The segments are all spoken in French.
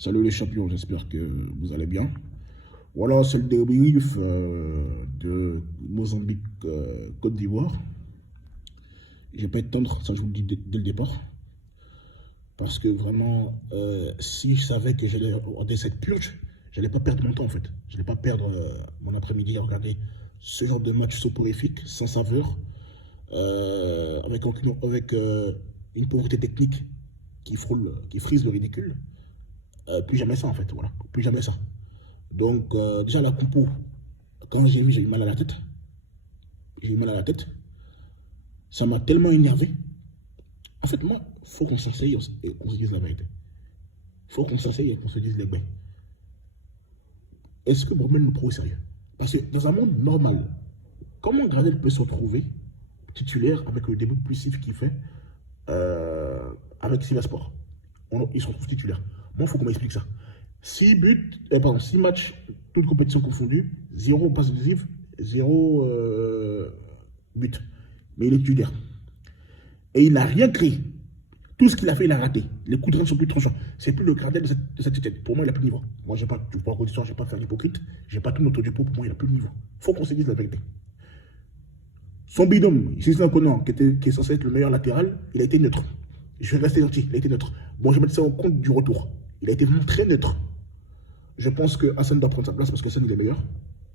Salut les champions, j'espère que vous allez bien. Voilà, c'est le débrief de Mozambique, Côte d'Ivoire. Je vais pas être tendre, ça je vous le dis dès le départ. Parce que vraiment, si je savais que j'allais regarder cette purge, j'allais pas perdre mon temps en fait. Je n'allais pas perdre mon après-midi à regarder ce genre de match soporifique, sans saveur, avec une pauvreté technique qui frise le ridicule. Plus jamais ça en fait, voilà, plus jamais ça. Donc, déjà, la compo, quand j'ai vu, j'ai eu mal à la tête. J'ai eu mal à la tête. Ça m'a tellement énervé. En fait, moi, il faut qu'on s'enseigne et qu'on se dise la vérité. Il faut qu'on s'enseigne et qu'on se dise les bains. Est-ce que Bromel nous prend au sérieux? Parce que dans un monde normal, comment Gradel peut se retrouver titulaire avec le début poussif qu'il fait avec Sivasport? Il se retrouve titulaire. Moi, il faut qu'on m'explique ça. 6 buts, pardon, 6 matchs, toutes compétitions confondues, 0 passe décisive, 0 but. Mais il est titulaire. Et il n'a rien créé. Tout ce qu'il a fait, il a raté. Les coups de rein sont plus tranchants. C'est plus le Gradel de cette tête. Pour moi, il n'a plus de niveau. Moi, je n'ai pas de condition, je ne vais pas faire l'hypocrite. Je n'ai pas tout notre dépôt. Pour moi, il n'a plus de niveau. Il faut qu'on se dise la vérité. Son binôme, Gisela Conan, qui est censé être le meilleur latéral, il a été neutre. Je vais rester gentil, il a été neutre. Bon, je vais mettre ça en compte du retour. Il a été vraiment très neutre. Je pense que Hassan doit prendre sa place parce que Hassan il est meilleur.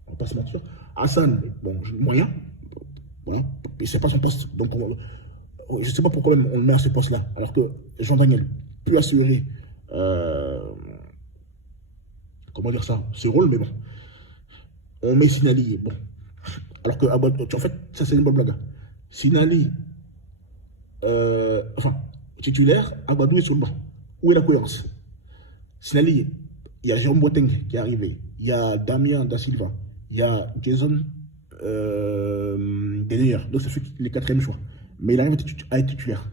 On va pas se mentir. Hassan, bon, moyen. Voilà. Et c'est pas son poste. Donc, je ne sais pas pourquoi même on le met à ce poste-là. Alors que Jean-Daniel peut assurer, comment dire ça, ce rôle, mais bon. On met Sinali, bon. Alors que, en fait, ça c'est une bonne blague. Sinali, titulaire, Agbadou est sur le banc. Où est la cohérence? Sinali, il y a Jérôme Boateng qui est arrivé, il y a Damien Da Silva, il y a Jason Denayer, donc ça fait les quatrièmes choix. Mais il arrive à être titulaire.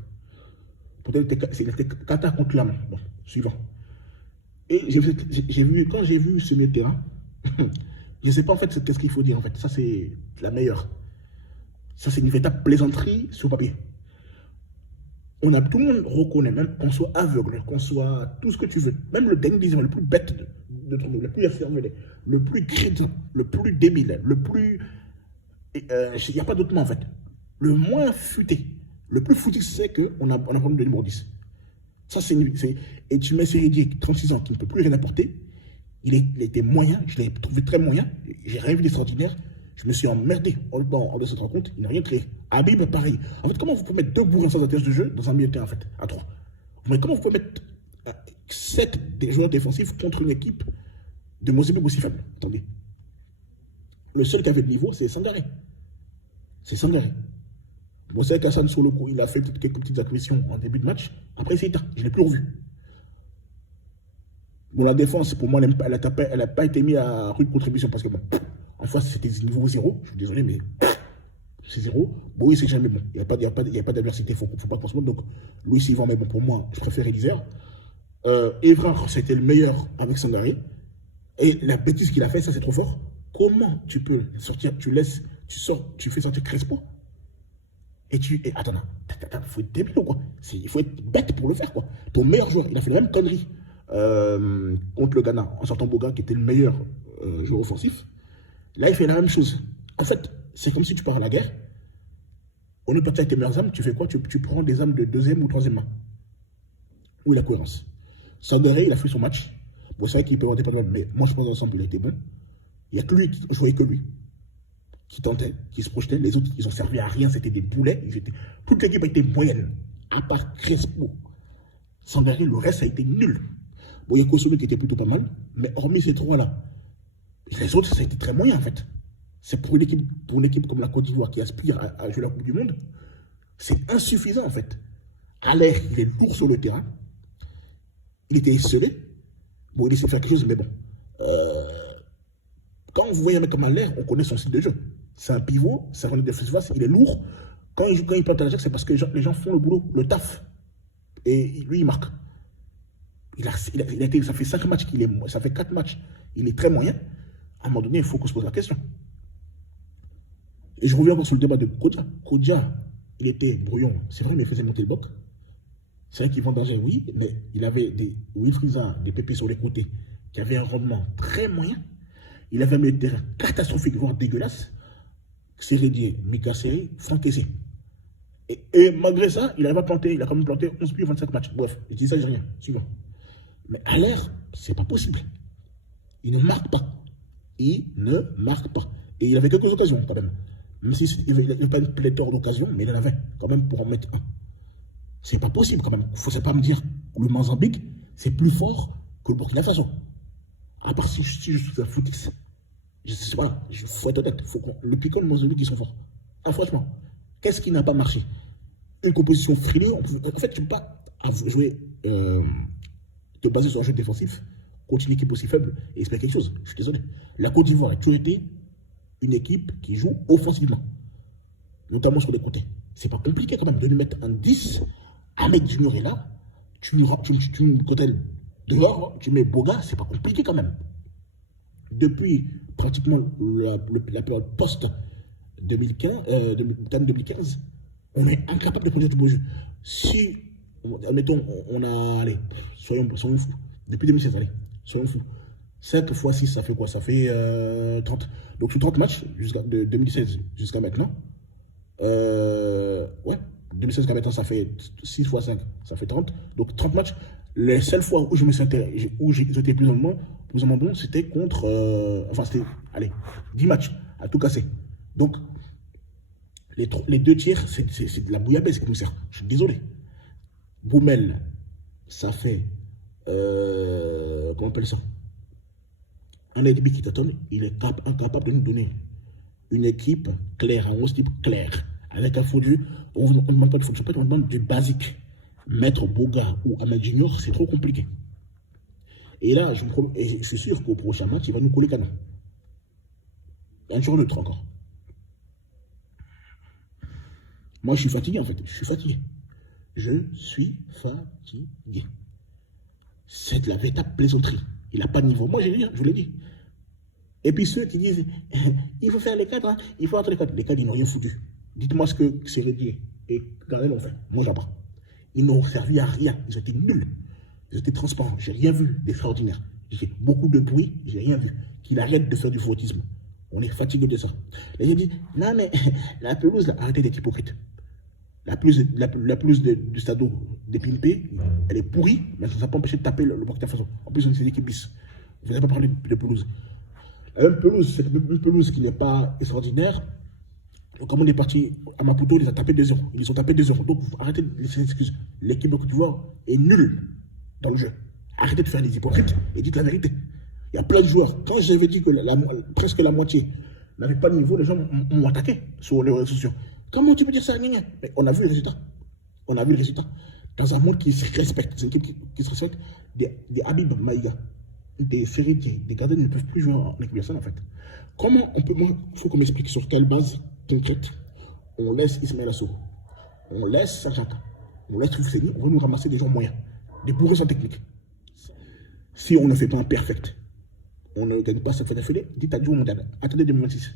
Peut-être qu'il était Qatar contre l'âme. Bon, suivant. Et quand j'ai vu ce milieu de terrain, je ne sais pas en fait qu'est-ce qu'il faut dire en fait. Ça c'est la meilleure. Ça c'est une véritable plaisanterie sur papier. Tout le monde reconnaît, même qu'on soit aveugle, qu'on soit tout ce que tu veux, même le dingue, le plus bête de ton le plus affirmé, le plus crétin, le plus débile, le plus. Il n'y a pas d'autre mot en fait. Le moins futé, le plus foutu, c'est qu'on a parlé de numéro 10. Ça, et tu mets Sérédier, 36 ans, qui ne peut plus rien apporter. Il était moyen, je l'ai trouvé très moyen, j'ai rien vu d'extraordinaire. Je me suis emmerdé en de cette rencontre, il n'a rien créé. Habib, pareil. En fait, comment vous pouvez mettre deux bourrins sans intérêt de jeu dans un milieu de terrain, en fait, à 3? Mais comment vous pouvez mettre 7 des joueurs défensifs contre une équipe de Mozambique aussi faible? Attendez. Le seul qui avait le niveau, c'est Sangaré. C'est Sangaré. Bon, c'est qu'Hassan, sur le coup, il a fait quelques petites acquisitions en début de match. Après, c'est éteint. Je ne l'ai plus revu. Bon, la défense, pour moi, elle n'a pas été mise à rude contribution parce que, bon, en face, c'était niveau 0. Je suis désolé, mais c'est 0. Bon, oui, c'est jamais bon. Il n'y a pas d'adversité, il ne faut pas qu'on se moque. Donc, Louis Sylvain, mais bon, pour moi, je préfère Elisère. Evrard, c'était le meilleur avec Sangaré. Et la bêtise qu'il a fait, ça, c'est trop fort. Comment tu peux sortir, tu fais sortir Crespo? Attends, il faut être débile ou quoi? Il faut être bête pour le faire, quoi. Ton meilleur joueur, il a fait la même connerie contre le Ghana en sortant Boga, qui était le meilleur joueur offensif. Là, il fait la même chose. En fait, c'est comme si tu pars à la guerre. Au lieu de partir avec tes meilleures armes, tu fais quoi? Tu prends des armes de deuxième ou troisième main. Où est la cohérence? Sangaré, il a fait son match. Bon, c'est vrai qu'il peut avoir des problèmes, mais moi, je pense qu'ensemble, il a été bon. Il n'y a que lui, je voyais que lui, qui tentait, qui se projetait. Les autres, ils ont servi à rien, c'était des poulets. Toute l'équipe a été moyenne, à part Crespo. Sangaré, le reste a été nul. Bon, il y a Kosovo qui était plutôt pas mal, mais hormis ces trois-là, les autres, ça a été très moyen en fait. C'est pour une équipe comme la Côte d'Ivoire qui aspire à jouer la Coupe du Monde, c'est insuffisant en fait. À l'air, il est lourd sur le terrain. Il était esselé. Bon, il essaie de faire quelque chose, mais bon. Quand vous voyez un mec comme l'air, on connaît son style de jeu. C'est un pivot, c'est un running de face, il est lourd. Quand il plante à l'Ajax, c'est parce que les gens font le boulot, le taf. Et lui, il marque. Ça fait 5 matchs ça fait 4 matchs. Il est très moyen. À un moment donné, il faut qu'on se pose la question. Et je reviens encore sur le débat de Kodja. Kodja, il était brouillon, c'est vrai, mais il faisait monter le bloc. C'est vrai qu'ils vont danger, oui, mais il avait des Wilfried Zaha, des pépés sur les côtés, qui avaient un rendement très moyen. Il avait un milieu de terrain catastrophique, voire dégueulasse. Sérédier, Mika Seri, Franck Kessé. Et malgré ça, il a quand même planté 11 buts 25 matchs. Bref, je dis ça, j'ai rien. Suivant. Mais à l'air, c'est pas possible. Il ne marque pas. Il ne marque pas. Et il avait quelques occasions quand même. Même s'il n'avait pas une pléthore d'occasions, mais il en avait quand même pour en mettre un. C'est pas possible quand même. Il ne faut pas me dire que le Mozambique, c'est plus fort que le Burkina Faso. À part si je suis un footix. Je sais pas, il faut être honnête. Le Picon, le Mozambique, ils sont forts. Ah, franchement, qu'est-ce qui n'a pas marché? Une composition frileux. En fait, tu ne peux pas jouer, te baser sur un jeu défensif contre une équipe aussi faible et espérer quelque chose. Je suis désolé. La Côte d'Ivoire a toujours été une équipe qui joue offensivement, notamment sur les côtés. C'est pas compliqué quand même de lui mettre un 10. Ahmed Junior est là, tu côté dehors, tu mets Boga, c'est pas compliqué quand même. Depuis pratiquement la période post-2015, on est incapable de produire du beau jeu. Si, admettons, on a, allez, soyons fous, depuis 2016, allez, soyons fous. 5 fois 6, ça fait quoi? Ça fait 30. Donc sur 30 matchs, de 2016 jusqu'à maintenant, ouais, 2016 jusqu'à maintenant, ça fait 6 fois 5, ça fait 30. Donc 30 matchs. Les seules fois où j'ai été plus ou moins bon, c'était contre, enfin c'était, allez, 10 matchs, à tout casser. Donc, les 2 tiers, c'est de la bouillabaisse, commissaire. Je suis désolé. Boumel, ça fait, comment on appelle ça? Un ennemi qui tâtonne, il est incapable de nous donner une équipe claire, un 11 type clair, avec un fondu. On ne demande pas de fondu, on demande du basique. Mettre Boga ou Ahmed Junior, c'est trop compliqué. Et là, je suis sûr qu'au prochain match, il va nous coller canon. Un jour neutre encore. Moi, je suis fatigué en fait. Je suis fatigué. C'est de la véritable plaisanterie. Il n'a pas de niveau. Moi, j'ai dit, je vous l'ai dit. Et puis ceux qui disent, il faut faire les cadres, hein, il faut entrer les cadres. Les cadres, ils n'ont rien foutu. Dites-moi ce que Sérédier et Gardel ont fait. Moi, j'apprends. Ils n'ont servi à rien. Ils ont été nuls. Ils ont été transparents. J'ai rien vu d'extraordinaire. J'ai fait beaucoup de bruit. J'ai rien vu. Qu'il arrête de faire du fautisme. On est fatigué de ça. Les gens disent, non mais la pelouse, là, arrêtez d'être hypocrite. La pelouse du stade des Pimpé, elle est pourrie, mais ça ne va pas empêcher de taper le Burkina Faso. En plus, c'est une équipe bis. Vous n'avez pas parlé de pelouse. La même pelouse, c'est une pelouse qui n'est pas extraordinaire. Comme on est parti à Maputo, ils ont tapé 2-0. Ils ont tapé 2-0. Donc, arrêtez de laisser des excuses. L'équipe de Côte d'Ivoire est nulle dans le jeu. Arrêtez de faire des hypocrites et dites la vérité. Il y a plein de joueurs. Quand j'avais dit que presque la moitié n'avait pas de niveau, les gens m'ont attaqué sur les réseaux sociaux. Comment tu peux dire ça? Mais on a vu le résultat. On a vu le résultat. Dans un monde qui se respecte, c'est une équipe qui se respecte, des Habib Maïga, des Sérédier, des Gardens ne peuvent plus jouer en équipe nationale en fait. Comment on peut, moi, il faut qu'on m'explique sur quelle base concrète on laisse Ismaël Assou, on laisse Sarjata, on laisse Troufseni, on veut nous ramasser des gens moyens, des bourrés sans technique. Si on ne fait pas un perfect, on ne gagne pas cette fois d'affilée, dites adieu au mondial. Attendez 2026.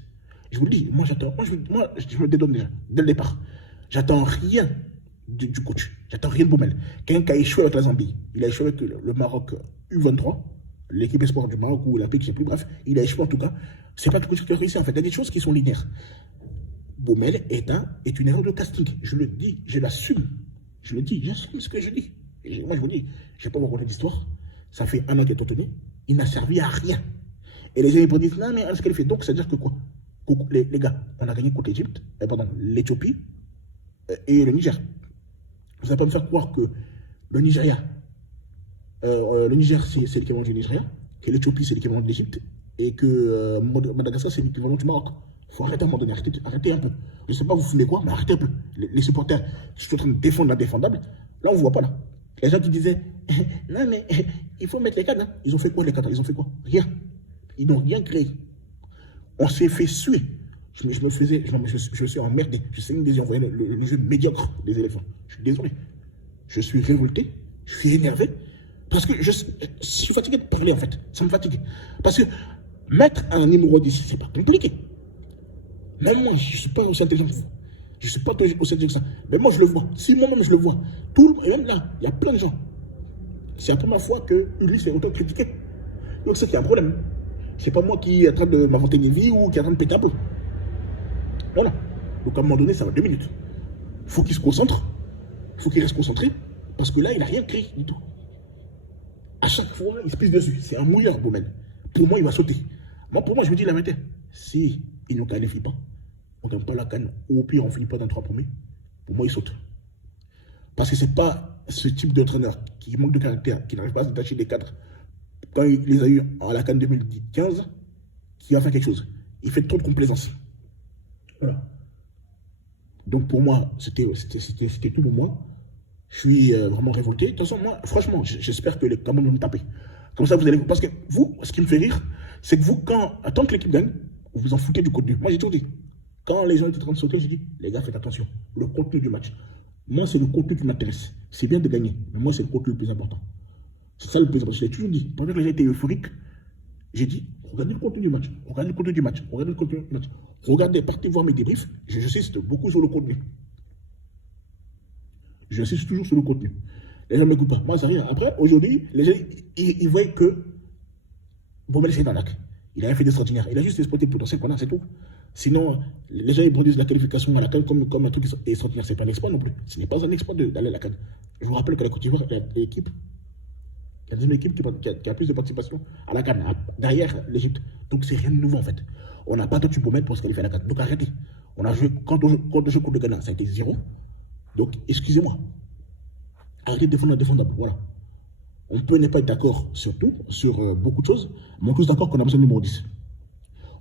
Je vous le dis, moi j'attends, je me dédonne déjà, dès le départ. J'attends rien du coach, j'attends rien de Boumel. Quelqu'un qui a échoué avec la Zambie, il a échoué avec le Maroc U23, l'équipe espoir du Maroc ou olympique, je ne sais plus, bref, il a échoué en tout cas. C'est pas tout coach qui a réussi en fait, il y a des choses qui sont linéaires. Boumel est une erreur de casting, je le dis, je l'assume. Je le dis, j'assume ce que je dis. Moi je vous dis, je ne vais pas vous raconter d'histoire, ça fait un an qu'il est tontonné, il n'a servi à rien. Et les gens ils disent, non mais ce qu'elle fait, donc ça veut dire que quoi? Les gars, on a gagné contre l'Égypte, l'Éthiopie et le Niger. Vous n'allez pas me faire croire que le Nigeria, le Niger c'est l'équivalent du Nigeria, que l'Éthiopie c'est l'équivalent de l'Égypte et que Madagascar c'est l'équivalent du Maroc. Il faut arrêter à un moment donné, arrêtez un peu. Je ne sais pas vous fumez quoi, mais arrêtez un peu. Les supporters qui sont en train de défendre l'indéfendable, là on ne voit pas là. Les gens qui disaient, non mais il faut mettre les cadres, hein. Ils ont fait quoi les cadres? Ils ont fait quoi? Rien. Ils n'ont rien créé. On s'est fait suer. Je me suis emmerdé. Je sais qu'ils envoyaient les yeux médiocres des éléphants. Je suis désolé. Je suis révolté. Je suis énervé. Parce que je suis fatigué de parler en fait. Ça me fatigue. Parce que mettre un numéro 10, c'est pas compliqué. Même moi, je ne suis pas aussi intelligent que vous. Je ne suis pas aussi intelligent que ça. Mais moi, je le vois. Si moi-même, je le vois. Et même là, il y a plein de gens. C'est la première fois que Ulysse est autant critiqué. Donc, c'est qu'il y a un problème. C'est pas moi qui est en train de m'inventer une vie ou qui est en train de péter un peu. Voilà. Donc, à un moment donné, ça va 2 minutes. Il faut qu'il se concentre. Il faut qu'il reste concentré. Parce que là, il n'a rien créé du tout. À chaque fois, il se pisse dessus. C'est un mouilleur, Baumel. Pour moi, il va sauter. Pour moi, je me dis la vérité. Si il ne qualifie pas, on ne gagne pas la canne, ou au pire, on ne finit pas dans les 3 premiers, pour moi, il saute. Parce que ce n'est pas ce type d'entraîneur qui manque de caractère, qui n'arrive pas à se détacher des cadres, quand il les a eu à la canne 2015, qui va faire quelque chose. Il fait trop de complaisance. Voilà. Donc pour moi, c'était tout pour moi. Je suis vraiment révolté. De toute façon, moi, franchement, j'espère que les Camerounais vont me taper. Comme ça, vous allez... Parce que vous, ce qui me fait rire, c'est que vous, tant que l'équipe gagne, vous vous en foutez du contenu. Moi, j'ai toujours dit. Quand les gens étaient en train de sauter, j'ai dit, les gars, faites attention. Le contenu du match. Moi, c'est le contenu qui m'intéresse. C'est bien de gagner, mais moi, c'est le contenu le plus important. C'est ça le plus important. Je l'ai toujours dit. Pendant que les gens étaient euphoriques, j'ai dit, regardez le contenu du match. Regardez le contenu du match. Regardez le contenu du match. Regardez, partez voir mes débriefs. J'insiste beaucoup sur le contenu. J'insiste toujours sur le contenu. Les gens ne m'écoutent pas. Moi, ça rien. Après, aujourd'hui, les gens, ils voient que Baumel, c'est un lac. Il a rien fait d'extraordinaire. Il a juste exploité le potentiel qu'on a, c'est tout. Sinon, les gens, ils produisent la qualification à la CAN comme un truc extraordinaire. Ce n'est pas un exploit non plus. Ce n'est pas un exploit d'aller à la CAN. Je vous rappelle que la Côte d'Ivoire, l'équipe, la deuxième équipe qui a plus de participation à la CAN, derrière l'Égypte. Donc, c'est rien de nouveau, en fait. On n'a pas battu Baumel pour se qualifier à la CAN. Donc, arrêtez. On a joué, quand on joue contre le Ghana, ça a été 0. Donc, excusez-moi. Arrêtez de défendre l'indéfendable. Voilà. On peut ne pas être d'accord sur tout, sur beaucoup de choses, mais on est tous d'accord qu'on a besoin de numéro 10.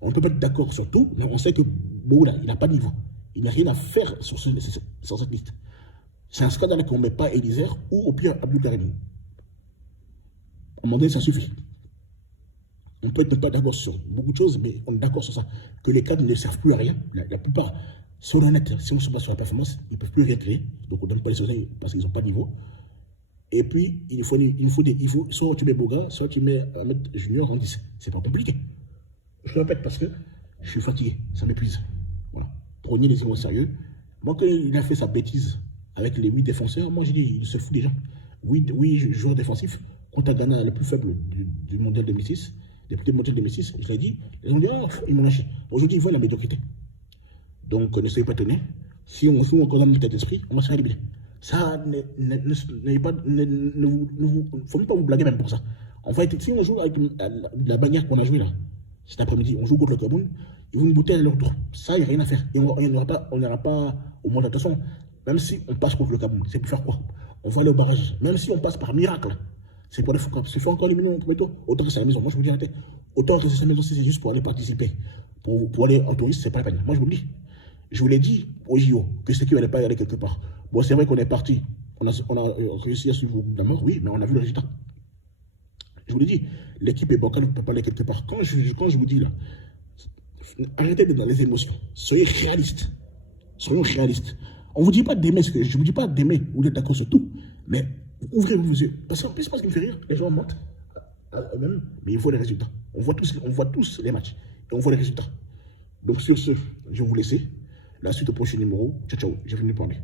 On ne peut pas être d'accord sur tout, mais on sait que Boula, il n'a pas de niveau. Il n'a rien à faire sur cette liste. C'est un scandale qu'on ne met pas Elisère ou au pire Abdou Karim. À un moment donné, ça suffit. On peut être pas d'accord sur beaucoup de choses, mais on est d'accord sur ça. Que les cadres ne servent plus à rien. La plupart, si on est honnête, si on se base sur la performance, ils ne peuvent plus rien créer. Donc on ne donne pas les solutions parce qu'ils n'ont pas de niveau. Et puis, il faut soit tu mets Boga, soit tu mets Ahmed Junior en 10. C'est pas compliqué. Je le répète parce que je suis fatigué, ça m'épuise. Voilà. Prenez les gens au sérieux. Moi, quand il a fait sa bêtise avec les 8 défenseurs, moi j'ai dit, il se fout des gens. 8 joueurs défensifs contre Ghana, le plus faible du mondial 2006, des mondial 2006, je l'ai dit, ils ont dit, ah, ils m'ont lâché. Aujourd'hui, ils voient la médiocrité. Donc, ne soyez pas étonnés. Si on condamne notre d'esprit, on va se faire éliminer. Ça, n'ayez pas, faut même pas vous blaguer même pour ça. En fait, si on joue avec la bannière qu'on a jouée là, cet après-midi, on joue contre le Cameroun, ils vont nous bouter à leur tour. Ça, il n'y a rien à faire. Et on n'ira pas au monde. De toute façon, même si on passe contre le Cameroun, c'est pour faire quoi? On va aller au barrage. Même si on passe par miracle, c'est pour se faire encore éliminer entre métaux. Autant rester à la maison. Moi, je vous dis la tête. Autant rester à la maison si c'est juste pour aller participer. Pour aller en touriste, c'est pas la peine. Moi, je vous le dis. Je vous l'ai dit au JO que c'est qu'il n'allait pas y aller quelque part. Bon, c'est vrai qu'on est parti. On a réussi à suivre la mort, oui, mais on a vu le résultat. Je vous l'ai dit, l'équipe est bancale, vous ne pouvez pas aller quelque part. Quand je vous dis là, arrêtez d'être dans les émotions. Soyez réalistes. Soyons réalistes. On ne vous dit pas d'aimer, je ne vous dis pas d'aimer, vous êtes d'accord sur tout, mais ouvrez vos yeux. Parce qu'en plus, ce qui me fait rire, les gens mentent à eux-mêmes, mais ils voient les résultats. On voit tous les matchs et on voit les résultats. Donc sur ce, je vais vous laisser. La suite au prochain numéro. Ciao, ciao, j'ai venu parler.